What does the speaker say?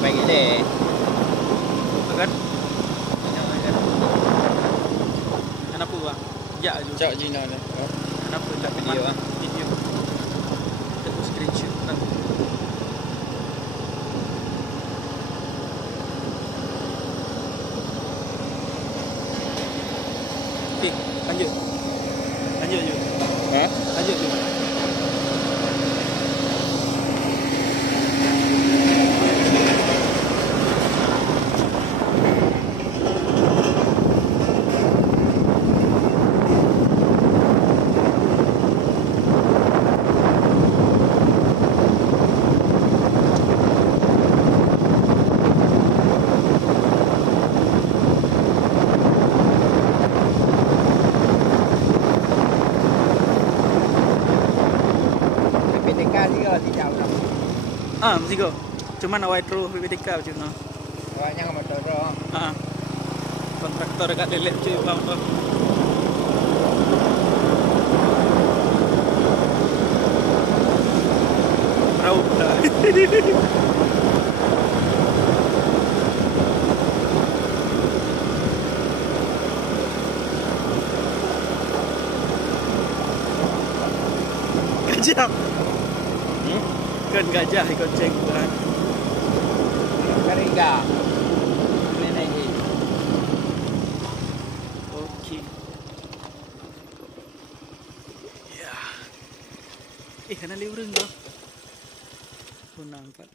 Baik gede. Kan? Kenapa bang? Ya je. Cak Gina ni. Kenapa tak Video ah. Video. Kita buat screenshot kan. Okey, lanjut. Lanjut je. Ha? Lanjut je. PPTK juga tidak orang. Ah, mesti go. Cuma nak wide through PPTK macam mana? Awaknya nggak motor dong. Ah. Kontraktor dekat lelep je bang tu. Raup dah. Gajah. Kan gajah ikut ceng kan. Kariga. Ini lagi. Okey. Ya. Kena liurung tu. Pun nampak.